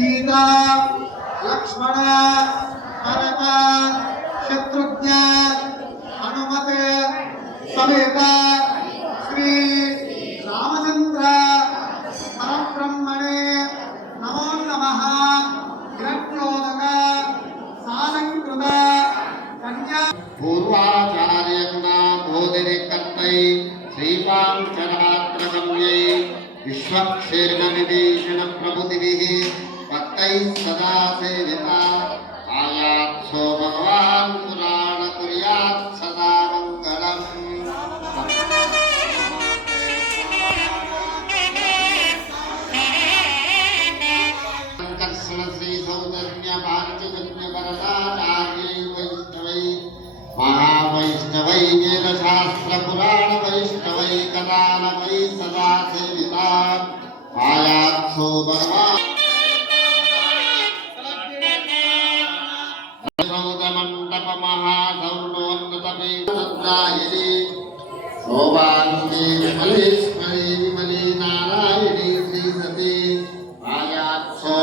सीता लक्ष्मण भरत शत्रुघ्न हनुमत समेत श्री रामचंद्र परब्रह्मणे नमो नमः। हिरण्योदक सालंकृत कन्या पूर्वाचार्यगुणा बोधिनिकर्तै श्रीपांचरात्रगम्यै विश्वक्षेमनिदेशन प्रभुतिभिः भक्तैः सदा सेविता आयात्सो भगवान् पुराण कुर्यात् सदा मङ्गलम्। कर्षण श्री सौजन्य पांचजन्य वरदाचार्यै वैष्णवै महावैष्णवै वेदशास्त्र पुराण वैष्णवै कदानवै सदा सेविता आयात्सो भगवान् मंडप महासौर्णोन्नतपीठदायिनी शोभान्ते विमलेश्वरी विमली नारायणी श्री सती आयात्सो